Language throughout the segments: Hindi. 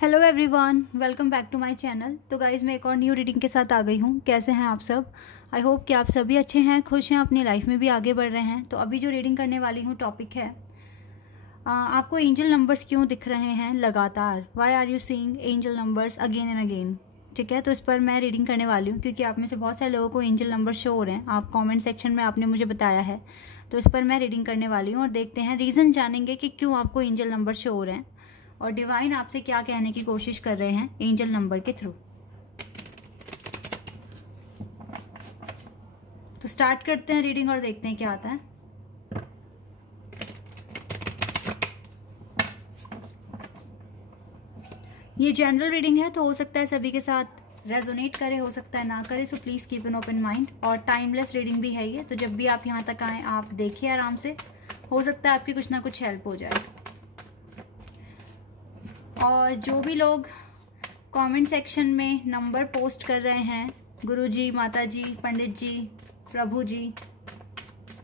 Hello everyone, welcome back to my channel. तो गाइज़ मैं एक और न्यू रीडिंग के साथ आ गई हूँ। कैसे हैं आप सब? आई होप कि आप सभी अच्छे हैं, खुश हैं, अपनी लाइफ में भी आगे बढ़ रहे हैं। तो अभी जो रीडिंग करने वाली हूँ टॉपिक है आपको एंजल नंबर्स क्यों दिख रहे हैं लगातार। Why are you seeing angel numbers again and again. ठीक है, तो इस पर मैं रीडिंग करने वाली हूँ क्योंकि आप में से बहुत सारे लोगों को एंजल नंबर शो हो रहे हैं। आप कमेंट सेक्शन में आपने मुझे बताया है, तो इस पर मैं रीडिंग करने वाली हूँ और देखते हैं, रीज़न जानेंगे कि क्यों आपको एंजल नंबर शो हो रहे हैं और डिवाइन आपसे क्या कहने की कोशिश कर रहे हैं एंजल नंबर के थ्रू। तो स्टार्ट करते हैं रीडिंग और देखते हैं क्या आता है। ये जनरल रीडिंग है, तो हो सकता है सभी के साथ रेजोनेट करे, हो सकता है ना करे, so please keep an open mind. और टाइमलेस रीडिंग भी है ये, तो जब भी आप यहाँ तक आए आप देखिए आराम से, हो सकता है आपकी कुछ ना कुछ हेल्प हो जाए। और जो भी लोग कमेंट सेक्शन में नंबर पोस्ट कर रहे हैं, गुरुजी, माताजी, पंडित जी, प्रभु जी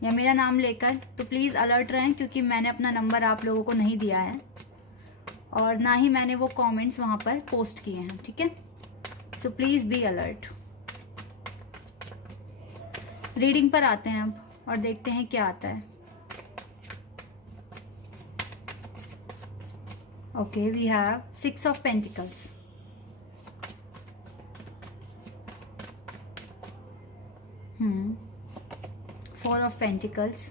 या मेरा नाम लेकर, तो प्लीज़ अलर्ट रहें क्योंकि मैंने अपना नंबर आप लोगों को नहीं दिया है और ना ही मैंने वो कमेंट्स वहाँ पर पोस्ट किए हैं। ठीक है, so please be alert. Reading पर आते हैं अब और देखते हैं क्या आता है। Okay, we have 6 of Pentacles. Four of Pentacles.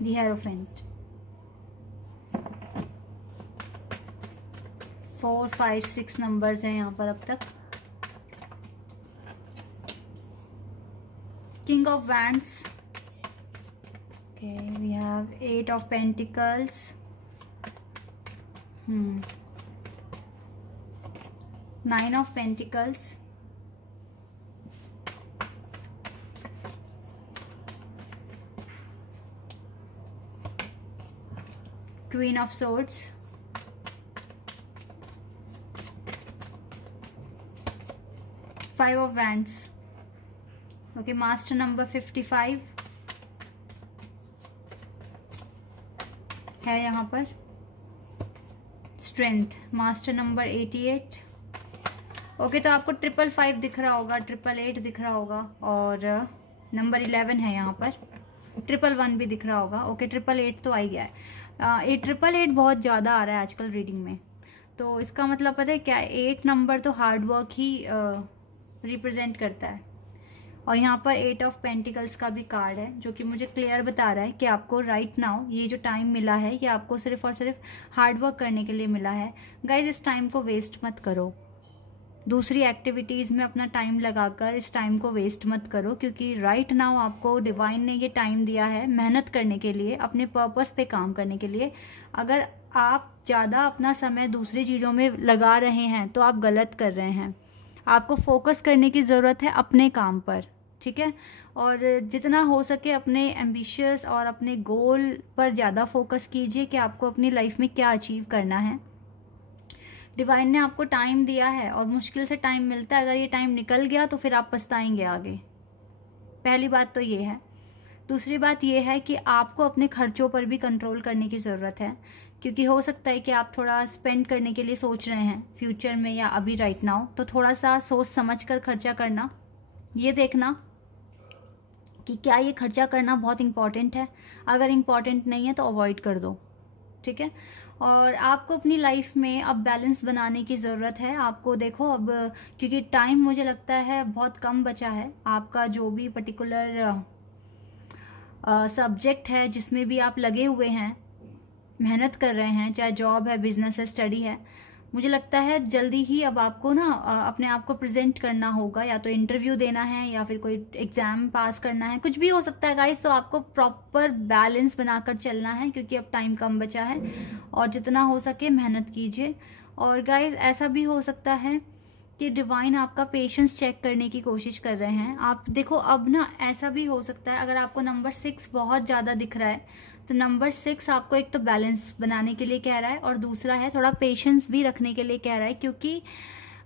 The Hierophant. 4, 5, 6 numbers हैं यहाँ पर अब तक। King of Wands. Okay, we have 8 of Pentacles. 9 of Pentacles. Queen of Swords. 5 of Wands. Okay, master number 55 है यहाँ पर। Strength master number 88। ओके, तो आपको 555 दिख रहा होगा, 888 दिख रहा होगा और नंबर 11 है यहाँ पर। 111 भी दिख रहा होगा। ओके, 888 तो आ ही गया है। 888 बहुत ज़्यादा आ रहा है आजकल रीडिंग में, तो इसका मतलब पता है क्या, 8 नंबर तो हार्डवर्क ही रिप्रेजेंट करता है। और यहाँ पर 8 ऑफ पेंटिकल्स का भी कार्ड है जो कि मुझे क्लियर बता रहा है कि आपको राइट नाउ ये जो टाइम मिला है ये आपको सिर्फ और सिर्फ हार्डवर्क करने के लिए मिला है। गाइज, इस टाइम को वेस्ट मत करो, दूसरी एक्टिविटीज़ में अपना टाइम लगाकर इस टाइम को वेस्ट मत करो, क्योंकि राइट नाउ आपको डिवाइन ने ये टाइम दिया है मेहनत करने के लिए, अपने पर्पस पे काम करने के लिए। अगर आप ज़्यादा अपना समय दूसरी चीज़ों में लगा रहे हैं तो आप गलत कर रहे हैं। आपको फोकस करने की ज़रूरत है अपने काम पर। ठीक है, और जितना हो सके अपने एम्बिशियस और अपने गोल पर ज़्यादा फोकस कीजिए कि आपको अपनी लाइफ में क्या अचीव करना है। डिवाइन ने आपको टाइम दिया है और मुश्किल से टाइम मिलता है, अगर ये टाइम निकल गया तो फिर आप पछताएंगे आगे। पहली बात तो ये है। दूसरी बात ये है कि आपको अपने खर्चों पर भी कंट्रोल करने की ज़रूरत है, क्योंकि हो सकता है कि आप थोड़ा स्पेंड करने के लिए सोच रहे हैं फ्यूचर में या अभी राइट नाउ, तो थोड़ा सा सोच समझ कर खर्चा करना, ये देखना कि क्या ये खर्चा करना बहुत इम्पॉर्टेंट है। अगर इम्पॉर्टेंट नहीं है तो अवॉइड कर दो। ठीक है, और आपको अपनी लाइफ में अब बैलेंस बनाने की ज़रूरत है। आपको देखो अब, क्योंकि टाइम मुझे लगता है बहुत कम बचा है। आपका जो भी पर्टिकुलर सब्जेक्ट है जिसमें भी आप लगे हुए हैं, मेहनत कर रहे हैं, चाहे जॉब है, बिजनेस है, स्टडी है, मुझे लगता है जल्दी ही अब आपको ना अपने आप को प्रेजेंट करना होगा, या तो इंटरव्यू देना है या फिर कोई एग्जाम पास करना है, कुछ भी हो सकता है गाइस। तो आपको प्रॉपर बैलेंस बनाकर चलना है क्योंकि अब टाइम कम बचा है और जितना हो सके मेहनत कीजिए। और गाइस, ऐसा भी हो सकता है कि डिवाइन आपका पेशेंस चेक करने की कोशिश कर रहे हैं। आप देखो अब ना, ऐसा भी हो सकता है अगर आपको नंबर 6 बहुत ज़्यादा दिख रहा है तो नंबर 6 आपको एक तो बैलेंस बनाने के लिए कह रहा है और दूसरा है थोड़ा पेशेंस भी रखने के लिए कह रहा है, क्योंकि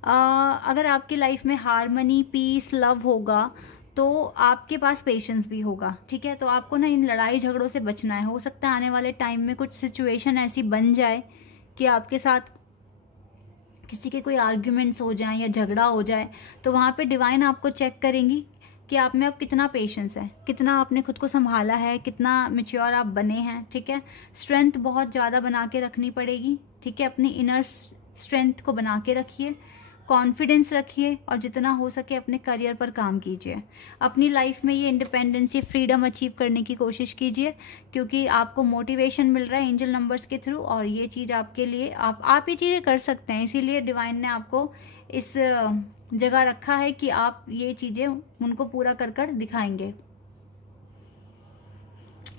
अगर आपकी लाइफ में हार्मनी, पीस, लव होगा तो आपके पास पेशेंस भी होगा, ठीक है। तो आपको ना इन लड़ाई झगड़ों से बचना है। हो सकता है आने वाले टाइम में कुछ सिचुएशन ऐसी बन जाए कि आपके साथ किसी के कोई आर्ग्यूमेंट्स हो जाए या झगड़ा हो जाए, तो वहाँ पे डिवाइन आपको चेक करेंगी कि आप में अब कितना पेशेंस है, कितना आपने खुद को संभाला है, कितना मैच्योर आप बने हैं, ठीक है। स्ट्रेंथ बहुत ज़्यादा बना के रखनी पड़ेगी, ठीक है। अपनी इनर स्ट्रेंथ को बना के रखिए, कॉन्फिडेंस रखिए और जितना हो सके अपने करियर पर काम कीजिए। अपनी लाइफ में ये इंडिपेंडेंस, ये फ्रीडम अचीव करने की कोशिश कीजिए, क्योंकि आपको मोटिवेशन मिल रहा है एंजल नंबर्स के थ्रू और ये चीज़ आपके लिए आप ये चीज़ें कर सकते हैं। इसीलिए डिवाइन ने आपको इस जगह रखा है कि आप ये चीज़ें उनको पूरा कर कर दिखाएंगे।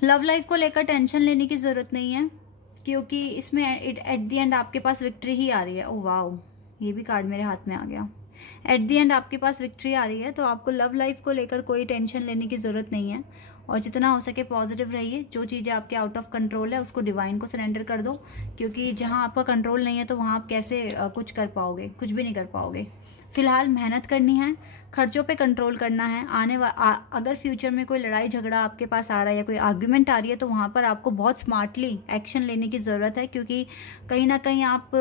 लव लाइफ को लेकर टेंशन लेने की ज़रूरत नहीं है, क्योंकि इसमें एट द एंड आपके पास विक्ट्री ही आ रही है। ओह वाओ, ये भी कार्ड मेरे हाथ में आ गया। एट द एंड आपके पास विक्ट्री आ रही है, तो आपको लव लाइफ को लेकर कोई टेंशन लेने की ज़रूरत नहीं है और जितना हो सके पॉजिटिव रहिए। जो चीज़ें आपके आउट ऑफ कंट्रोल है उसको डिवाइन को सरेंडर कर दो, क्योंकि जहां आपका कंट्रोल नहीं है तो वहां आप कैसे कुछ कर पाओगे, कुछ भी नहीं कर पाओगे। फिलहाल मेहनत करनी है, खर्चों पे कंट्रोल करना है। अगर फ्यूचर में कोई लड़ाई झगड़ा आपके पास आ रहा है या कोई आर्ग्यूमेंट आ रही है, तो वहाँ पर आपको बहुत स्मार्टली एक्शन लेने की ज़रूरत है, क्योंकि कहीं ना कहीं आप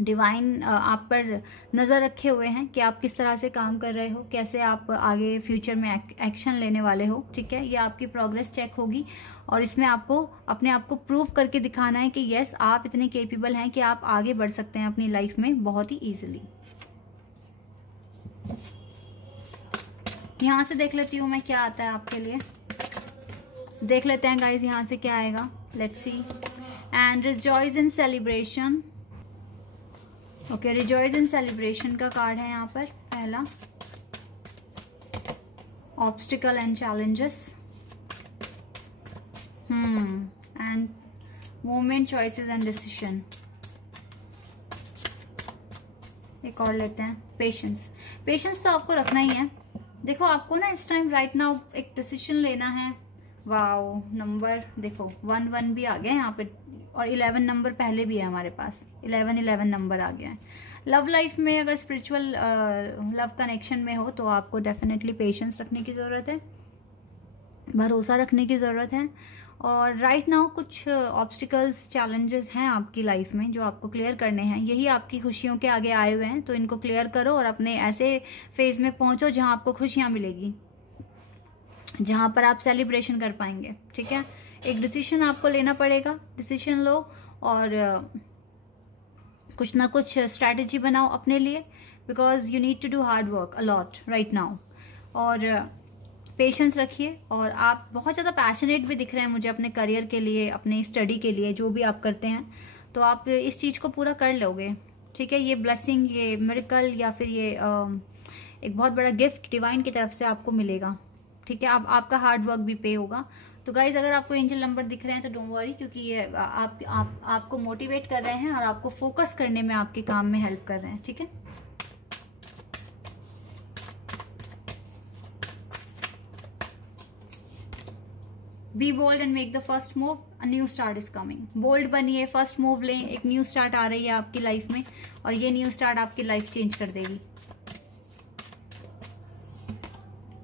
डिवाइन आप पर नज़र रखे हुए हैं कि आप किस तरह से काम कर रहे हो, कैसे आप आगे फ्यूचर में एक्शन लेने वाले हो, ठीक है। ये आपकी प्रोग्रेस चेक होगी और इसमें आपको अपने आप को प्रूव करके दिखाना है कि यस, आप इतने केपेबल हैं कि आप आगे बढ़ सकते हैं अपनी लाइफ में बहुत ही ईजिली। यहाँ से देख लेती हूँ मैं क्या आता है आपके लिए। देख लेते हैं गाइज यहाँ से क्या आएगा। Let's see. And rejoice in celebration. Okay, rejoice in celebration का कार्ड है यहाँ पर पहला। Obstacle and challenges, end moment, choices and decision. एक और लेते हैं, पेशेंस। पेशेंस तो आपको रखना ही है। देखो आपको ना इस टाइम राइट नाउ एक डिसीजन लेना है। वाओ, नंबर देखो 1 भी आ गया यहाँ पे और 11 नंबर पहले भी है हमारे पास। 11 नंबर आ गया है। लव लाइफ में अगर स्पिरिचुअल लव कनेक्शन में हो तो आपको डेफिनेटली पेशेंस रखने की ज़रूरत है, भरोसा रखने की ज़रूरत है। और राइट नाउ कुछ ऑब्स्टिकल्स, चैलेंजेस हैं आपकी लाइफ में जो आपको क्लियर करने हैं। यही आपकी खुशियों के आगे आए हुए हैं, तो इनको क्लियर करो और अपने ऐसे फेज में पहुंचो जहां आपको खुशियां मिलेगी, जहां पर आप सेलिब्रेशन कर पाएंगे, ठीक है। एक डिसीजन आपको लेना पड़ेगा, डिसीजन लो और कुछ ना कुछ स्ट्रैटेजी बनाओ अपने लिए, because you need to do hard work a lot right now. और पेशेंस रखिए। और आप बहुत ज़्यादा पैशनेट भी दिख रहे हैं मुझे अपने करियर के लिए, अपने स्टडी के लिए, जो भी आप करते हैं, तो आप इस चीज़ को पूरा कर लोगे, ठीक है। ये ब्लेसिंग, ये मिरेकल या फिर ये एक बहुत बड़ा गिफ्ट डिवाइन की तरफ से आपको मिलेगा, ठीक है। आपका हार्ड वर्क भी पे होगा। तो गाइज अगर आपको एंजल नंबर दिख रहे हैं तो डोंट वरी, क्योंकि ये आपको मोटिवेट कर रहे हैं और आपको फोकस करने में, आपके काम में हेल्प कर रहे हैं, ठीक है। Be bold and make the first move, a new start is coming. Bold बनिए, फर्स्ट मूव लें, एक न्यू स्टार्ट आ रही है आपकी लाइफ में और ये न्यू स्टार्ट आपकी लाइफ चेंज कर देगी।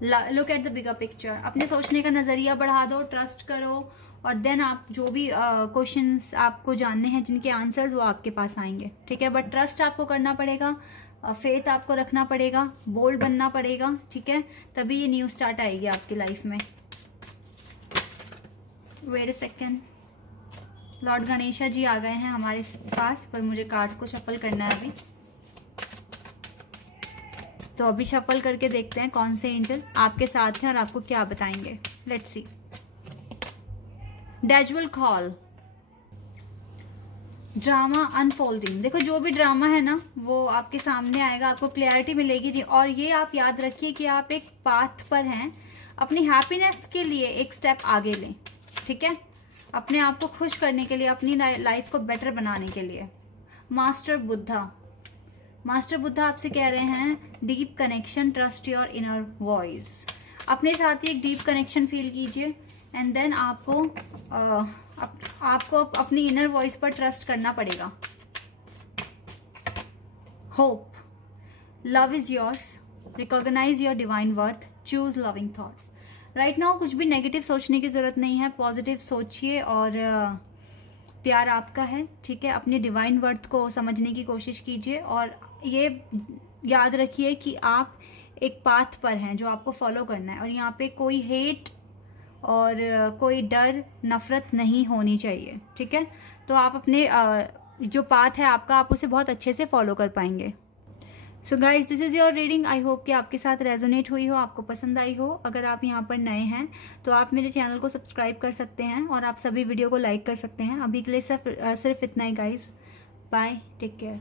Look at the bigger picture. अपने सोचने का नजरिया बढ़ा दो, ट्रस्ट करो और देन आप जो भी क्वेश्चंस आपको जानने हैं, जिनके आंसर्स वो आपके पास आएंगे, ठीक है। बट ट्रस्ट आपको करना पड़ेगा, फेथ आपको रखना पड़ेगा, बोल्ड बनना पड़ेगा, ठीक है। तभी ये न्यू स्टार्ट आएगी आपकी लाइफ में। Wait a second. Lord Ganesha ji आ गए हैं हमारे पास, पर मुझे कार्ड्स को शफल करना है अभी, तो अभी शफल करके देखते हैं कौन से एंजल आपके साथ हैं और आपको क्या बताएंगे। Let's see. डैजुअल कॉल, ड्रामा अनफोल्डिंग। देखो जो भी ड्रामा है ना वो आपके सामने आएगा, आपको क्लैरिटी मिलेगी। और ये आप याद रखिए कि आप एक पाथ पर हैं, अपनी हैप्पीनेस के लिए एक स्टेप आगे लें, ठीक है। अपने आप को खुश करने के लिए, अपनी लाइफ को बेटर बनाने के लिए। मास्टर बुद्धा, मास्टर बुद्धा आपसे कह रहे हैं deep connection, trust your inner voice. अपने साथ ही एक डीप कनेक्शन फील कीजिए एंड देन आपको अपनी इनर वॉइस पर ट्रस्ट करना पड़ेगा। Hope, love is yours, recognise your divine worth, choose loving thoughts. Right now कुछ भी नेगेटिव सोचने की जरूरत नहीं है, पॉजिटिव सोचिए और प्यार आपका है, ठीक है। अपने डिवाइन वर्थ को समझने की कोशिश कीजिए और ये याद रखिए कि आप एक पाथ पर हैं जो आपको फॉलो करना है, और यहाँ पे कोई हेट और कोई डर नफरत नहीं होनी चाहिए, ठीक है। तो आप अपने जो पाथ है आपका, आप उसे बहुत अच्छे से फॉलो कर पाएंगे। So guys, this is your reading. I hope कि आपके साथ रेजोनेट हुई हो, आपको पसंद आई हो। अगर आप यहाँ पर नए हैं तो आप मेरे चैनल को सब्सक्राइब कर सकते हैं और आप सभी वीडियो को लाइक कर सकते हैं। अभी के लिए सिर्फ इतना ही गाइज। Bye, take care.